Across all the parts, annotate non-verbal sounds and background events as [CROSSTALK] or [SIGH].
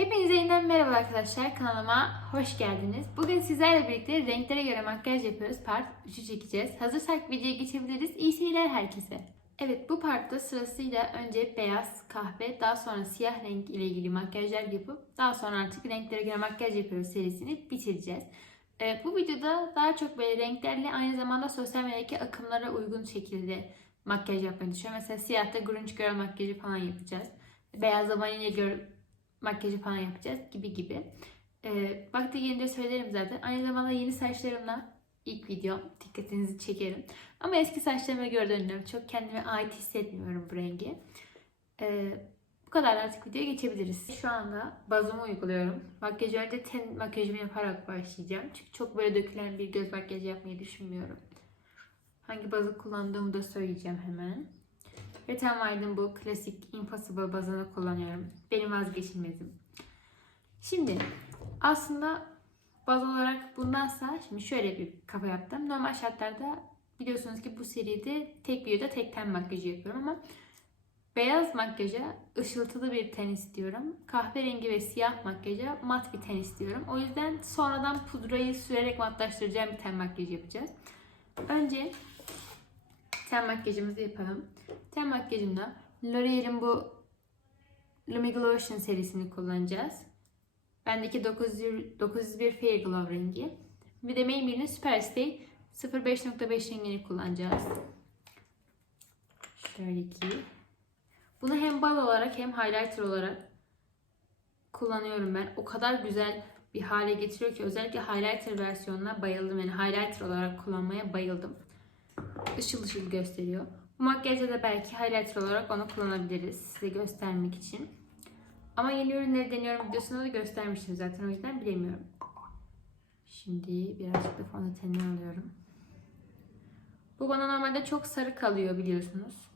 Hepinize yeniden merhaba arkadaşlar. Kanalıma hoş geldiniz. Bugün sizlerle birlikte renklere göre makyaj yapıyoruz. Part 3'ü çekeceğiz. Hazırsak videoya geçebiliriz. İyi seyirler herkese. Evet bu partta sırasıyla önce beyaz, kahve, daha sonra siyah renk ile ilgili makyajlar yapıp daha sonra artık renklere göre makyaj yapıyoruz serisini bitireceğiz. Ee, bu videoda daha çok böyle renklerle aynı zamanda sosyal medyadaki akımlara uygun şekilde makyaj yapmayı düşünüyorum. Mesela siyahta grunge girl makyajı falan yapacağız. Beyazda vanilya girl makyajı falan yapacağız gibi gibi. Ee, vakti gelince söylerim zaten. Aynı zamanda yeni saçlarımla ilk video dikkatinizi çekerim. Ama eski saçlarıma göre dönüyorum. Çok kendime ait hissetmiyorum bu rengi. Ee, bu kadar artık videoya geçebiliriz. Şu anda bazımı uyguluyorum. Makyajı önce ten makyajımı yaparak başlayacağım. Çünkü çok böyle dökülen bir göz makyajı yapmayı düşünmüyorum. Hangi bazı kullandığımı da söyleyeceğim hemen. Wet n Wild'ın bu klasik Impossible bazını kullanıyorum. Benim vazgeçilmezim. Şimdi aslında baz olarak bundansa şimdi şöyle bir kafa yaptım. Normal şartlarda biliyorsunuz ki bu seride tek videoda tek ten makyajı yapıyorum ama beyaz makyaja ışıltılı bir ten istiyorum. Kahverengi ve siyah makyaja mat bir ten istiyorum. O yüzden sonradan pudrayı sürerek matlaştıracağım bir ten makyajı yapacağız. Önce ten makyajımızı yapalım. Ten makyajımda L'Oreal'in bu Lumi Glotion serisini kullanacağız. Bendeki 900 901 Fair Glow rengi. Bir de Maybelline'in Superstay 05.5 rengini kullanacağız. Şöyle ki. Bunu hem bal olarak hem highlighter olarak kullanıyorum ben. O kadar güzel bir hale getiriyor ki özellikle highlighter versiyonuna bayıldım. Yani highlighter olarak kullanmaya bayıldım. Işıl ışıl gösteriyor. Bu makyajda da belki highlighter olarak onu kullanabiliriz size göstermek için. Ama yeni ürünleri deniyorum videosunda da göstermiştim zaten o yüzden bilemiyorum. Şimdi birazcık da fondötenini alıyorum. Bu bana normalde çok sarı kalıyor biliyorsunuz.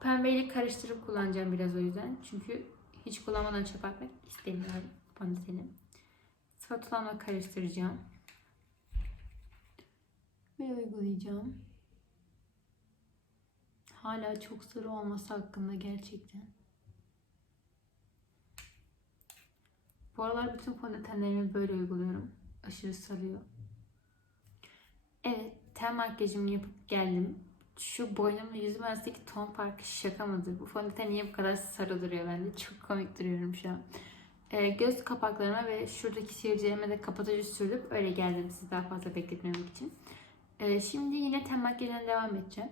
Pembeyle karıştırıp kullanacağım biraz o yüzden. Çünkü hiç kullanmadan çöp atmak istemiyorum fondöteni. Spatulamla karıştıracağım. Ve uygulayacağım. Hala çok sarı olması hakkında gerçekten. Bu aralar bütün fondötenlerimi böyle uyguluyorum. Aşırı sarıyor. Evet, ten makyajımı yapıp geldim. Şu boynumla yüzüm arasındaki ton farkı şaka mıdır? Bu fondöten niye bu kadar sarı duruyor bende? Çok komik duruyorum şu an. Ee, göz kapaklarıma ve şuradaki sivilcelerime de kapatıcı sürdüm. Öyle geldim sizi daha fazla bekletmemek için. Ee, şimdi yine ten makyajına devam edeceğim.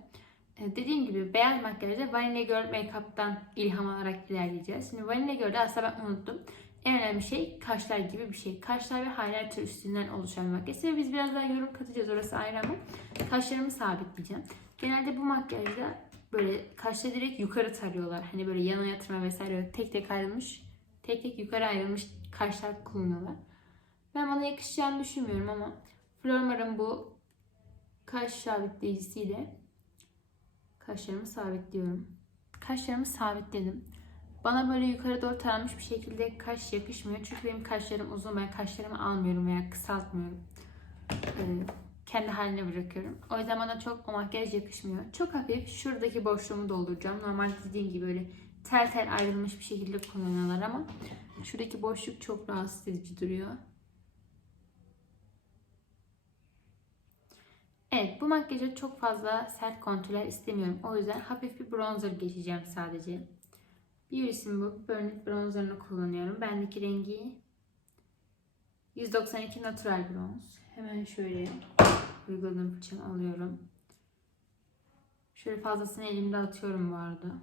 Ee, dediğim gibi beyaz makyajda Vanilla Girl Makeup'tan ilham alarak ilerleyeceğiz. Şimdi Vanilla Girl'de aslında ben unuttum. En önemli şey kaşlar gibi bir şey. Kaşlar ve highlighter üstünden oluşan bir makyaj. Ve biz biraz daha yorum katacağız orası ayrı ama kaşlarımı sabitleyeceğim. Genelde bu makyajda böyle kaşları direkt yukarı tarıyorlar. Hani böyle yana yatırma vesaire tek tek ayrılmış, tek tek yukarı ayrılmış kaşlar kullanıyorlar. Ben bana yakışacağını düşünmüyorum ama Flormar'ın bu kaş sabitleyicisiyle kaşlarımı sabitliyorum. Kaşlarımı sabitledim. Bana böyle yukarı doğru taranmış bir şekilde kaş yakışmıyor. Çünkü benim kaşlarım uzun. Ben kaşlarımı almıyorum veya kısaltmıyorum. Ee, kendi haline bırakıyorum. O yüzden bana çok o makyaj yakışmıyor. Çok hafif şuradaki boşluğumu dolduracağım. Normalde dediğim gibi böyle tel tel ayrılmış bir şekilde kullanıyorlar ama şuradaki boşluk çok rahatsız edici duruyor. Evet bu makyaja çok fazla sert kontürler istemiyorum. O yüzden hafif bir bronzer geçeceğim sadece. Beauty'sin bu. Burn bronzerını kullanıyorum. Bendeki rengi 192 Natural Bronze. Hemen şöyle uyguladığım fırçamı alıyorum. Şöyle fazlasını elimde atıyorum bu arada.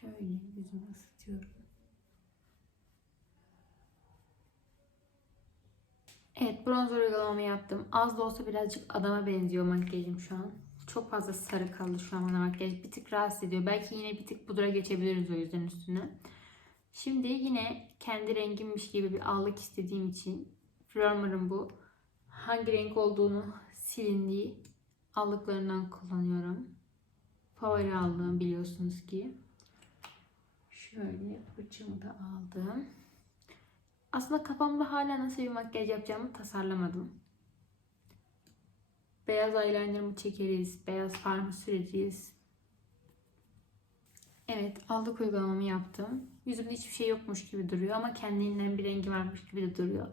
Şöyle yüzümü ısıtıyorum. Bronzer uygulamamı yaptım. Az da olsa birazcık adama benziyor makyajım şu an. Çok fazla sarı kaldı şu an bana makyaj. Bir tık rahatsız ediyor. Belki yine bir tık pudra geçebiliriz o yüzden üstüne. Şimdi yine kendi rengimmiş gibi bir allık istediğim için Flormar'ın bu hangi renk olduğunu silindiği allıklarından kullanıyorum. Favori aldığım biliyorsunuz ki. Şöyle fırçamı da aldım. Aslında kafamda hala nasıl bir makyaj yapacağımı tasarlamadım. Beyaz eyelinerımı çekeriz. Beyaz farımı süreceğiz. Evet, aldık uygulamamı yaptım. Yüzümde hiçbir şey yokmuş gibi duruyor ama kendinden bir rengi varmış gibi de duruyor.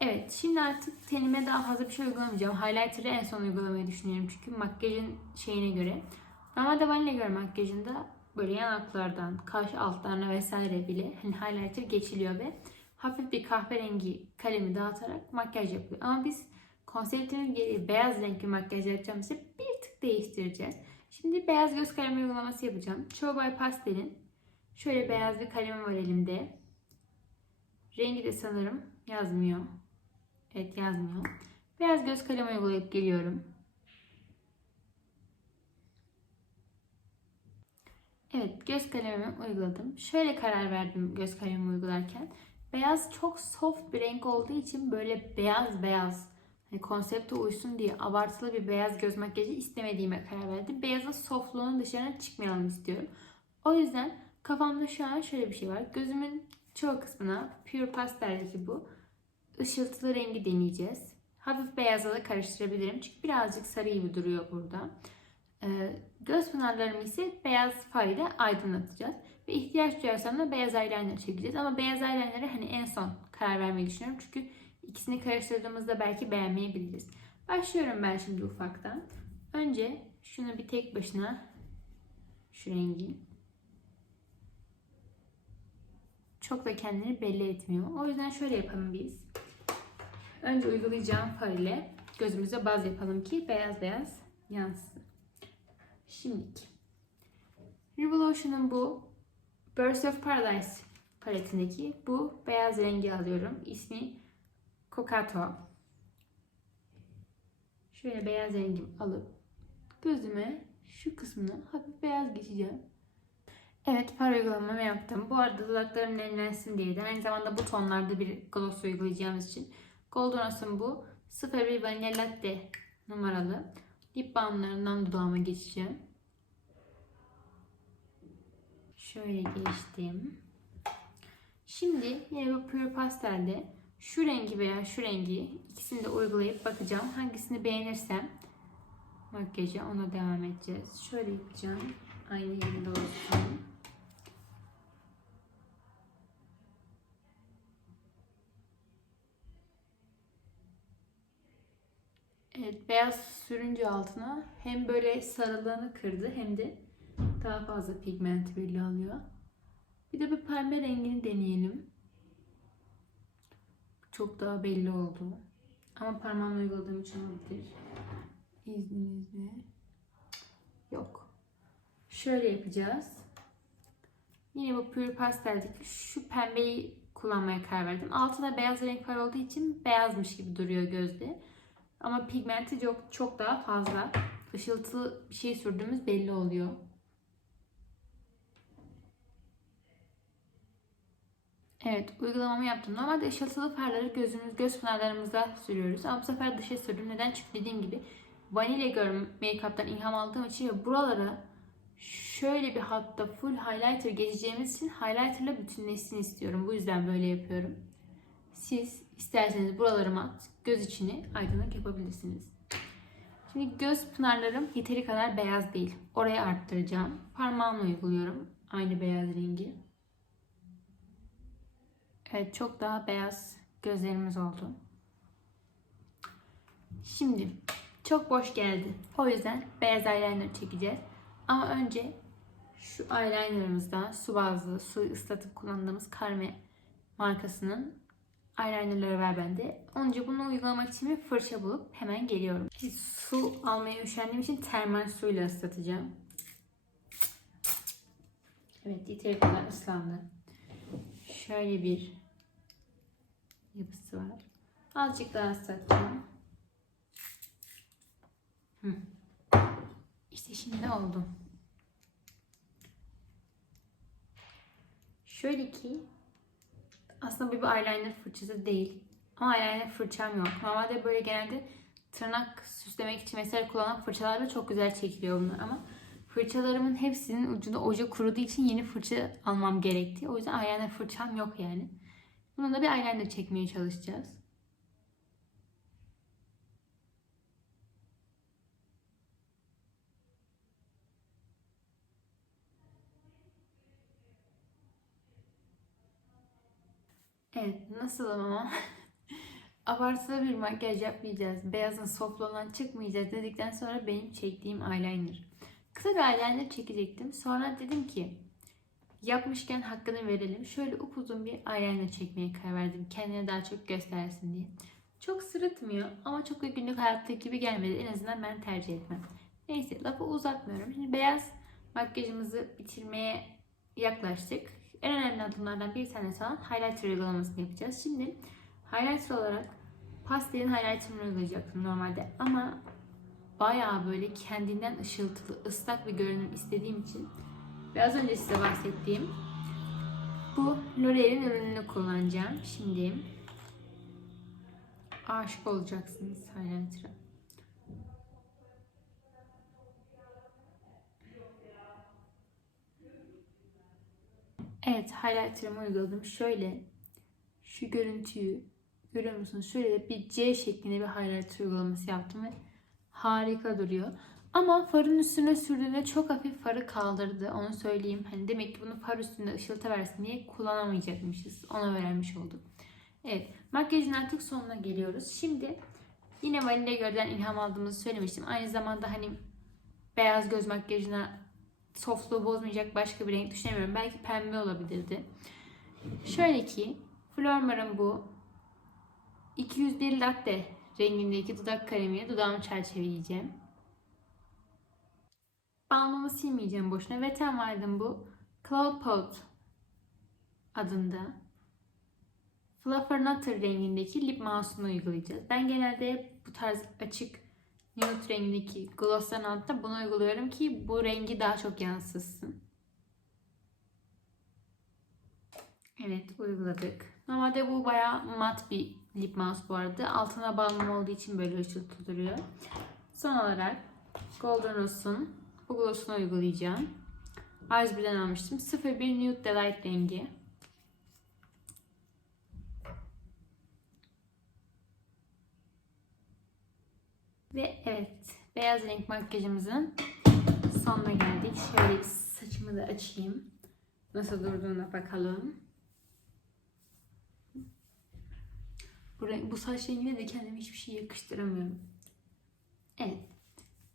Evet, şimdi artık tenime daha fazla bir şey uygulamayacağım. Highlighter'ı en son uygulamayı düşünüyorum çünkü makyajın şeyine göre. Normalde vanilya göre makyajında böyle yanaklardan, kaş altlarına vesaire bile hani highlighter geçiliyor ve hafif bir kahverengi kalemi dağıtarak makyaj yapıyor. Ama biz konseptimiz gereği beyaz renkli makyaj yapacağımız için bir tık değiştireceğiz. Şimdi beyaz göz kalemi uygulaması yapacağım. Çoğu Bay Pastel'in şöyle beyaz bir kalemi var elimde. Rengi de sanırım yazmıyor. Evet yazmıyor. Beyaz göz kalemi uygulayıp geliyorum. Evet göz kalemimi uyguladım. Şöyle karar verdim göz kalemimi uygularken. Beyaz çok soft bir renk olduğu için böyle beyaz beyaz hani konsepte uysun diye abartılı bir beyaz göz makyajı istemediğime karar verdim. Beyazın softluğunun dışarına çıkmayalım istiyorum. O yüzden kafamda şu an şöyle bir şey var. Gözümün çoğu kısmına Pure Pastel'deki bu ışıltılı rengi deneyeceğiz. Hafif beyazla da karıştırabilirim. Çünkü birazcık sarı gibi duruyor burada. Ee, göz pınarlarımı ise beyaz ile aydınlatacağız. Ve ihtiyaç duyarsam da beyaz eyeliner çekeceğiz. Ama beyaz eyeliner'e hani en son karar vermeyi düşünüyorum. Çünkü ikisini karıştırdığımızda belki beğenmeyebiliriz. Başlıyorum ben şimdi ufaktan. Önce şunu bir tek başına şu rengi çok da kendini belli etmiyor. O yüzden şöyle yapalım biz. Önce uygulayacağım far ile gözümüze baz yapalım ki beyaz beyaz yansın. Şimdilik. Revolution'un bu Burst of Paradise paletindeki bu beyaz rengi alıyorum. İsmi Cocato. Şöyle beyaz rengim alıp gözüme şu kısmını hafif beyaz geçeceğim. Evet far uygulamamı yaptım. Bu arada dudaklarım nemlensin diye de aynı zamanda bu tonlarda bir gloss uygulayacağımız için Golden Rose'un bu 01 Vanilla Latte numaralı lip balmlarından dudağıma geçeceğim. Şöyle geçtim. Şimdi yine bu Pure Pastel'de şu rengi veya şu rengi ikisini de uygulayıp bakacağım. Hangisini beğenirsem makyaja ona devam edeceğiz. Şöyle yapacağım. Aynı yerinde olsun. Evet, beyaz sürünce altına hem böyle sarılığını kırdı hem de daha fazla pigment belli alıyor. Bir de bir pembe rengini deneyelim. Çok daha belli oldu. Ama parmağımla uyguladığım için olabilir. İzninizle. Yok. Şöyle yapacağız. Yine bu Pure Pastel'deki şu pembeyi kullanmaya karar verdim. Altına beyaz renk var olduğu için beyazmış gibi duruyor gözde. Ama pigmenti çok, çok daha fazla. Işıltılı bir şey sürdüğümüz belli oluyor. Evet uygulamamı yaptım. Normalde ışıltılı farları gözümüz, göz pınarlarımızda sürüyoruz. Ama bu sefer dışa sürdüm. Neden? Çünkü dediğim gibi Vanilya Girl Makeup'tan ilham aldığım için ve buralara şöyle bir hatta full highlighter geçeceğimiz için highlighterla bütünleşsin istiyorum. Bu yüzden böyle yapıyorum. Siz isterseniz buralarıma göz içini aydınlık yapabilirsiniz. Şimdi göz pınarlarım yeteri kadar beyaz değil. Oraya arttıracağım. Parmağımla uyguluyorum. Aynı beyaz rengi. Evet çok daha beyaz gözlerimiz oldu. Şimdi çok boş geldi. O yüzden beyaz eyeliner çekeceğiz. Ama önce şu eyelinerımızdan su bazlı, su ıslatıp kullandığımız Carme markasının eyelinerları var bende. Önce bunu uygulamak için bir fırça bulup hemen geliyorum. Su almaya üşendiğim için termal suyla ıslatacağım. Evet yeteri ıslandı. Şöyle bir yapısı var. Azıcık daha ıslatacağım. İşte şimdi oldu. Şöyle ki aslında bu bir eyeliner fırçası değil. Ama eyeliner fırçam yok. Normalde böyle genelde tırnak süslemek için mesela kullanan fırçalarla çok güzel çekiliyor bunlar ama fırçalarımın hepsinin ucunda oje kuruduğu için yeni fırça almam gerekti. O yüzden eyeliner fırçam yok yani. Buna da bir eyeliner çekmeye çalışacağız. Evet nasıl ama [LAUGHS] abartılı bir makyaj yapmayacağız, beyazın sofluğundan çıkmayacağız dedikten sonra benim çektiğim eyeliner. Kısa bir eyeliner çekecektim. Sonra dedim ki yapmışken hakkını verelim. Şöyle upuzun bir eyeliner çekmeye karar verdim. Kendine daha çok göstersin diye. Çok sırıtmıyor ama çok da günlük hayattaki gibi gelmedi. En azından ben tercih etmem. Neyse lafı uzatmıyorum. Şimdi beyaz makyajımızı bitirmeye yaklaştık. En önemli adımlardan bir tanesi olan highlighter uygulamasını yapacağız. Şimdi highlighter olarak pastelin highlighterını uygulayacaktım normalde ama bayağı böyle kendinden ışıltılı, ıslak bir görünüm istediğim için ve az önce size bahsettiğim bu L'Oreal'in ürününü kullanacağım. Şimdi aşık olacaksınız highlighter'a. Evet highlighter'ımı uyguladım. Şöyle şu görüntüyü görüyor musunuz? Şöyle bir C şeklinde bir highlighter uygulaması yaptım ve harika duruyor. Ama farın üstüne sürdüğünde çok hafif farı kaldırdı. Onu söyleyeyim. Hani demek ki bunu far üstünde ışıltı versin diye kullanamayacakmışız. Ona öğrenmiş olduk. Evet. Makyajın artık sonuna geliyoruz. Şimdi yine Vanilla Girl'den ilham aldığımızı söylemiştim. Aynı zamanda hani beyaz göz makyajına softluğu bozmayacak başka bir renk düşünemiyorum. Belki pembe olabilirdi. Şöyle ki Flormar'ın bu 201 latte rengindeki dudak kalemiyle dudağımı çerçeveleyeceğim. Balmımı silmeyeceğim boşuna. Wet n Wild'ın bu Cloud Pot adında Fluffer Nutter rengindeki lip mouse'unu uygulayacağız. Ben genelde bu tarz açık nude rengindeki glossların altında bunu uyguluyorum ki bu rengi daha çok yansıtsın. Evet uyguladık. Normalde bu bayağı mat bir lip mouse bu arada. Altına balmum olduğu için böyle ışıltı duruyor. Son olarak Golden Rose'un bu gloss'unu uygulayacağım. Arzbi'den almıştım. 01 Nude Delight rengi. Ve evet, beyaz renk makyajımızın sonuna geldik. Şöyle saçımı da açayım. Nasıl durduğuna bakalım. Bu, renk, bu saç rengine de kendime hiçbir şey yakıştıramıyorum. Evet.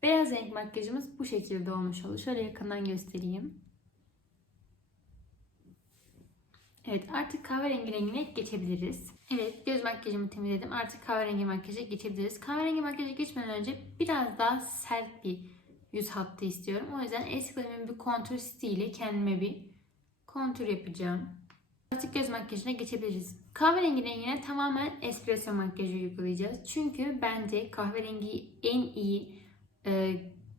Beyaz renk makyajımız bu şekilde olmuş oldu. Şöyle yakından göstereyim. Evet artık kahverengi rengine geçebiliriz. Evet göz makyajımı temizledim. Artık kahverengi makyaja geçebiliriz. Kahverengi makyaja geçmeden önce biraz daha sert bir yüz hattı istiyorum. O yüzden Esclame'in bir kontur stiliyle kendime bir kontur yapacağım. Artık göz makyajına geçebiliriz. Kahverengi rengine tamamen espresso makyajı uygulayacağız. Çünkü bence kahverengi en iyi e,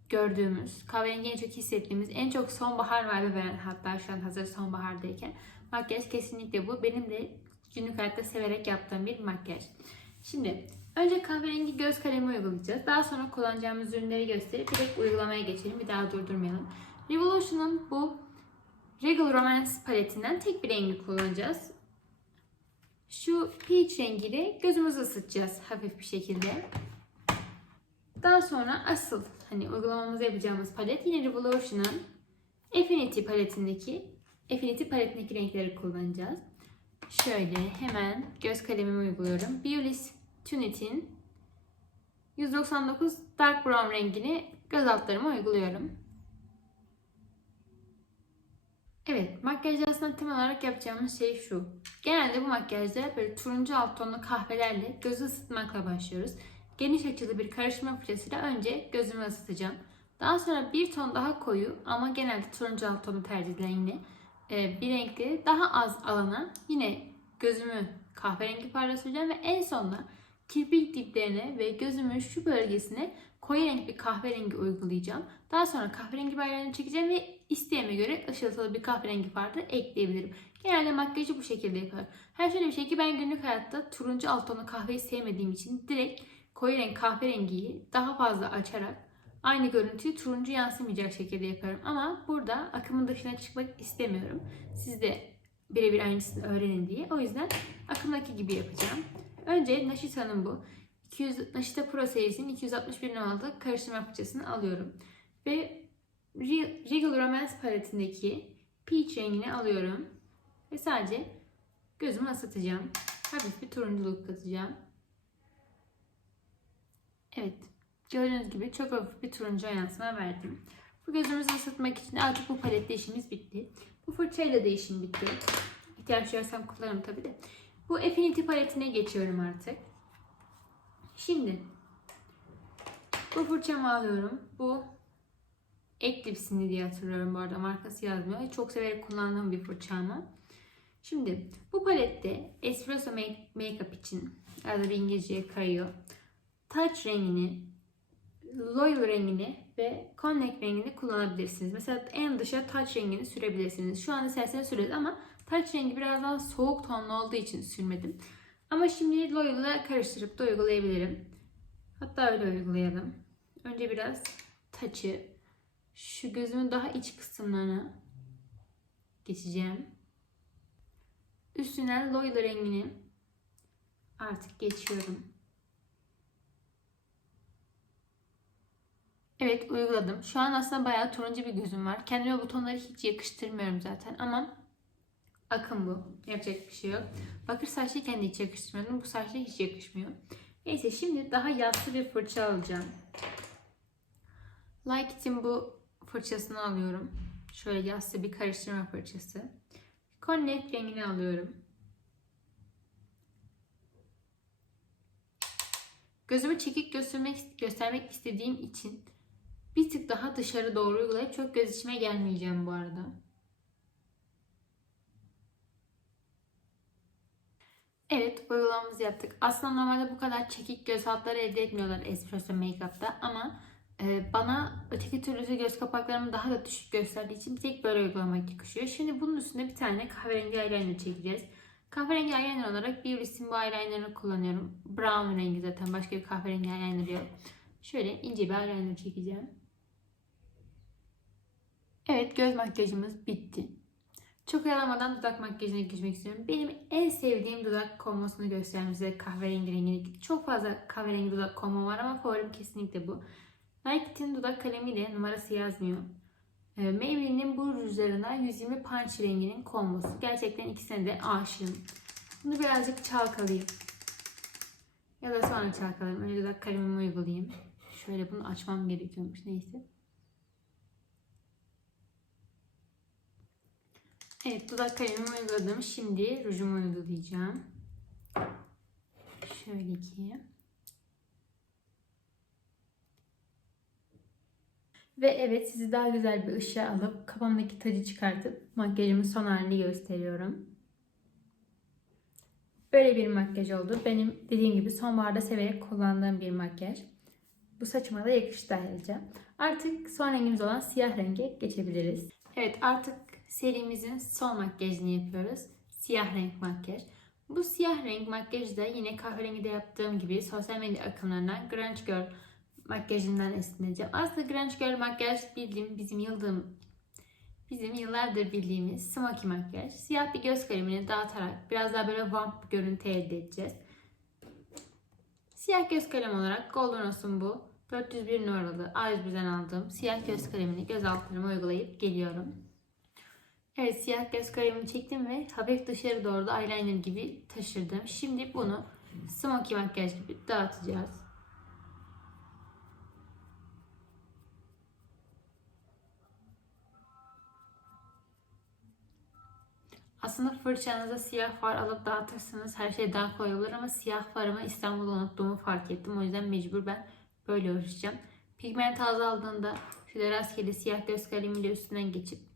gördüğümüz, kahverengi en çok hissettiğimiz, en çok sonbahar vibe veren hatta şu an hazır sonbahardayken makyaj kesinlikle bu. Benim de günlük hayatta severek yaptığım bir makyaj. Şimdi önce kahverengi göz kalemi uygulayacağız. Daha sonra kullanacağımız ürünleri gösterip direkt uygulamaya geçelim. Bir daha durdurmayalım. Revolution'un bu Regal Romance paletinden tek bir rengi kullanacağız. Şu peach rengiyle gözümüzü ısıtacağız hafif bir şekilde. Daha sonra asıl hani uygulamamızı yapacağımız palet yine Revolution'un Affinity paletindeki Affinity paletindeki renkleri kullanacağız. Şöyle hemen göz kalemimi uyguluyorum. Biolis Tunit'in 199 Dark Brown rengini göz altlarıma uyguluyorum. Evet, makyajda aslında temel olarak yapacağımız şey şu. Genelde bu makyajda böyle turuncu alt tonlu kahvelerle gözü ısıtmakla başlıyoruz. Geniş açılı bir karıştırma fırçasıyla önce gözümü ısıtacağım. Daha sonra bir ton daha koyu ama genelde turuncu alt tonu tercih edilen yine e, bir renkli daha az alana yine gözümü kahverengi parlatacağım ve en sonunda kirpik diplerine ve gözümün şu bölgesine koyu renk bir kahverengi uygulayacağım. Daha sonra kahverengi bir çekeceğim ve isteğime göre ışıltılı bir kahverengi far da ekleyebilirim. Genelde makyajı bu şekilde yaparım. Her şöyle bir şey ki ben günlük hayatta turuncu alt tonu kahveyi sevmediğim için direkt koyu renk kahverengiyi daha fazla açarak aynı görüntüyü turuncu yansımayacak şekilde yaparım. Ama burada akımın dışına çıkmak istemiyorum. Siz de birebir aynısını öğrenin diye. O yüzden akımdaki gibi yapacağım. Önce Naşita'nın bu 200, Naşita Pro serisinin 261 numaralı karıştırma fırçasını alıyorum. Ve Regal Romance paletindeki Peach rengini alıyorum. Ve sadece gözümü ısıtacağım. Hafif bir turunculuk katacağım. Evet. Gördüğünüz gibi çok hafif bir turuncu yansıma verdim. Bu gözümüzü ısıtmak için artık bu palette işimiz bitti. Bu fırçayla da işim bitti. İhtiyaç duyarsam kullanırım tabii de. Bu Affinity paletine geçiyorum artık. Şimdi bu fırçamı alıyorum. Bu Eclipse'ini diye hatırlıyorum bu arada. Markası yazmıyor. Çok severek kullandığım bir fırça ama. Şimdi bu palette Espresso Make- Makeup için adı bir İngilizceye kayıyor. Touch rengini, Loyal rengini ve Connect rengini kullanabilirsiniz. Mesela en dışa touch rengini sürebilirsiniz. Şu an isterseniz süreriz ama touch rengi biraz daha soğuk tonlu olduğu için sürmedim. Ama şimdi Loyal'la karıştırıp da uygulayabilirim. Hatta öyle uygulayalım. Önce biraz touch'ı şu gözümün daha iç kısımlarına geçeceğim. Üstüne Loyal rengini artık geçiyorum. Evet uyguladım. Şu an aslında bayağı turuncu bir gözüm var. Kendime bu tonları hiç yakıştırmıyorum zaten ama akım bu. Yapacak bir şey yok. Bakır saçlıyken de hiç yakıştırmıyordum. Bu saçla hiç yakışmıyor. Neyse şimdi daha yassı bir fırça alacağım. Like It'in bu fırçasını alıyorum. Şöyle yassı bir karıştırma fırçası. Connect rengini alıyorum. Gözümü çekik göstermek, göstermek istediğim için bir tık daha dışarı doğru uygulayıp çok göz içime gelmeyeceğim bu arada. Evet uygulamamızı yaptık. Aslında normalde bu kadar çekik göz altları elde etmiyorlar espresso make-up'ta ama e, bana öteki türlüsü göz kapaklarımı daha da düşük gösterdiği için tek böyle uygulamak yakışıyor. Şimdi bunun üstüne bir tane kahverengi eyeliner çekeceğiz. Kahverengi eyeliner olarak Beauty's'in bu eyeliner'ını kullanıyorum. Brown rengi zaten başka bir kahverengi eyeliner yok. Şöyle ince bir eyeliner çekeceğim. Evet göz makyajımız bitti. Çok oyalamadan dudak makyajına geçmek istiyorum. Benim en sevdiğim dudak kombosunu göstereyim size kahverengi rengini. Çok fazla kahverengi dudak kombo var ama favorim kesinlikle bu. Nike'in dudak kalemiyle numarası yazmıyor. Ee, Maybelline'in bu rujlarına 120 punch renginin kombosu. Gerçekten ikisine de aşığım. Bunu birazcık çalkalayayım. Ya da sonra çalkalayayım. Önce dudak kalemimi uygulayayım. Şöyle bunu açmam gerekiyormuş. Neyse. Evet dudak kalemimi uyguladım. Şimdi rujumu uygulayacağım. Şöyle ki. Ve evet sizi daha güzel bir ışığa alıp kafamdaki tacı çıkartıp makyajımın son halini gösteriyorum. Böyle bir makyaj oldu. Benim dediğim gibi sonbaharda severek kullandığım bir makyaj. Bu saçıma da yakıştı ayrıca. Artık son rengimiz olan siyah renge geçebiliriz. Evet artık serimizin son makyajını yapıyoruz. Siyah renk makyaj. Bu siyah renk makyajı da yine kahverengide yaptığım gibi sosyal medya akımlarından Grunge Girl makyajından esinleneceğim. Aslında Grunge Girl makyaj bildiğim bizim yıldığım bizim yıllardır bildiğimiz smoky makyaj. Siyah bir göz kalemini dağıtarak biraz daha böyle vamp bir görüntü elde edeceğiz. Siyah göz kalem olarak Golden Rose'un bu 401 numaralı A101'den aldığım siyah göz kalemini göz altlarıma uygulayıp geliyorum. Evet siyah göz kalemimi çektim ve hafif dışarı doğru da eyeliner gibi taşırdım. Şimdi bunu smoky makyaj gibi dağıtacağız. Aslında fırçanıza siyah far alıp dağıtırsanız her şey daha kolay olur ama siyah farımı İstanbul'da unuttuğumu fark ettim. O yüzden mecbur ben böyle uğraşacağım. Pigment azaldığında şöyle rastgele siyah göz kalemiyle üstünden geçip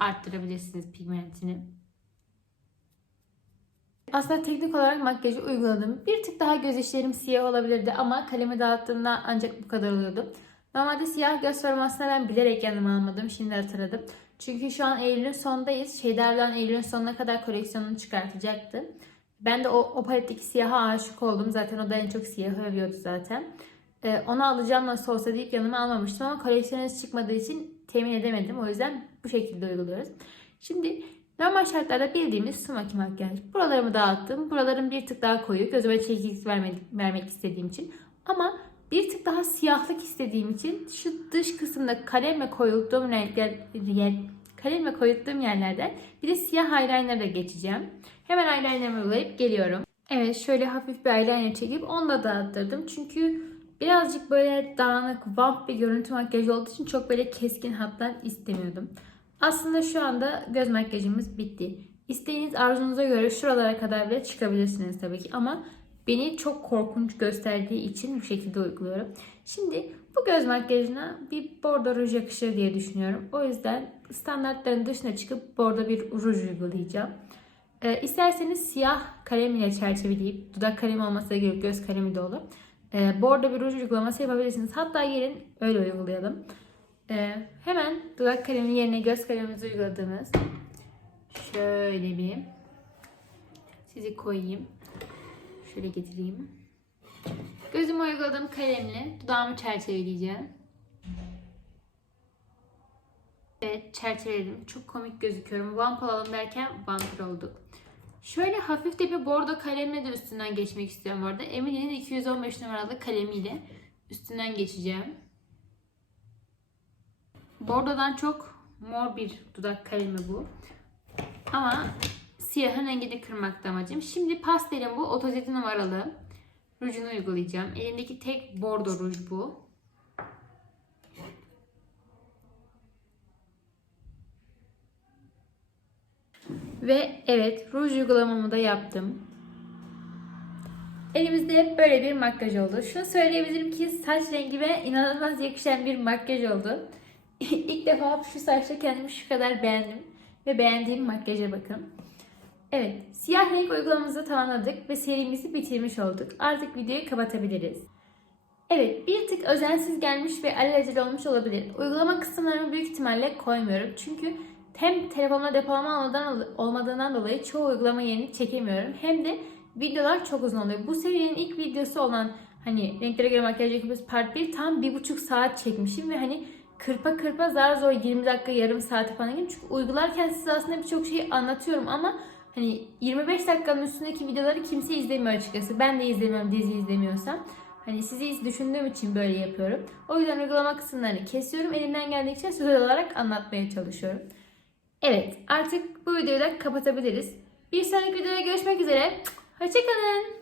arttırabilirsiniz pigmentini. Aslında teknik olarak makyajı uyguladım. Bir tık daha göz işlerim siyah olabilirdi ama kalemi dağıttığımda ancak bu kadar oluyordu. Normalde siyah göz farımı aslında ben bilerek yanıma almadım. Şimdi hatırladım. Çünkü şu an Eylül'ün sonundayız. Şeylerden Eylül'ün sonuna kadar koleksiyonunu çıkartacaktı. Ben de o, o paletteki siyaha aşık oldum. Zaten o da en çok siyahı övüyordu zaten. Ee, onu alacağım nasıl olsa deyip yanıma almamıştım ama koleksiyonunuz çıkmadığı için temin edemedim. O yüzden bu şekilde uyguluyoruz. Şimdi normal şartlarda bildiğimiz smoky makyaj. Buralarımı dağıttım. Buralarım bir tık daha koyu. Gözüme çekicilik vermek, vermek istediğim için. Ama bir tık daha siyahlık istediğim için şu dış kısımda kalemle koyulduğum renkler, kalemle koyuttuğum yerlerden bir de siyah eyeliner'a geçeceğim. Hemen eyeliner'ımı uygulayıp geliyorum. Evet şöyle hafif bir eyeliner çekip onu da dağıttırdım. Çünkü birazcık böyle dağınık, vamp bir görüntü makyajı olduğu için çok böyle keskin hatlar istemiyordum. Aslında şu anda göz makyajımız bitti. İsteğiniz arzunuza göre şuralara kadar bile çıkabilirsiniz tabii ki ama beni çok korkunç gösterdiği için bu şekilde uyguluyorum. Şimdi bu göz makyajına bir bordo ruj yakışır diye düşünüyorum. O yüzden standartların dışına çıkıp bordo bir ruj uygulayacağım. Ee, isterseniz siyah kalem ile çerçeveleyip dudak kalemi olmasa da göz kalemi de olur. Ee, bordo bir ruj uygulaması yapabilirsiniz. Hatta gelin öyle uygulayalım. Ee, hemen dudak kaleminin yerine göz kalemimizi uyguladığımız şöyle bir sizi koyayım. Şöyle getireyim. Gözüme uyguladığım kalemle dudağımı çerçeveleyeceğim. Evet çerçeveledim. Çok komik gözüküyorum. Vampir alalım derken vampir olduk. Şöyle hafif de bir bordo kalemle de üstünden geçmek istiyorum orada. Emily'nin 215 numaralı kalemiyle üstünden geçeceğim. Bordodan çok mor bir dudak kalemi bu. Ama siyahın rengini kırmakta amacım. Şimdi pastelim bu 37 numaralı. Rujunu uygulayacağım. Elimdeki tek bordo ruj bu. Ve evet ruj uygulamamı da yaptım. Elimizde böyle bir makyaj oldu. Şunu söyleyebilirim ki saç rengime inanılmaz yakışan bir makyaj oldu. [LAUGHS] İlk defa şu saçta kendimi şu kadar beğendim. Ve beğendiğim makyaja bakın. Evet, siyah renk uygulamamızı tamamladık ve serimizi bitirmiş olduk. Artık videoyu kapatabiliriz. Evet, bir tık özensiz gelmiş ve alelacele olmuş olabilir. Uygulama kısımlarını büyük ihtimalle koymuyorum. Çünkü hem telefonla depolama olmadığından dolayı çoğu uygulama yerini çekemiyorum. Hem de videolar çok uzun oluyor. Bu serinin ilk videosu olan hani renklere göre makyaj yapıyoruz part 1 tam bir buçuk saat çekmişim ve hani kırpa kırpa zar zor 20 dakika yarım saate falan gibi. Çünkü uygularken size aslında birçok şeyi anlatıyorum ama hani 25 dakikanın üstündeki videoları kimse izlemiyor açıkçası. Ben de izlemiyorum dizi izlemiyorsam. Hani sizi düşündüğüm için böyle yapıyorum. O yüzden uygulama kısımlarını kesiyorum. Elimden geldikçe sözel olarak anlatmaya çalışıyorum. Evet artık bu videoyu da kapatabiliriz. Bir sonraki videoda görüşmek üzere. Hoşçakalın.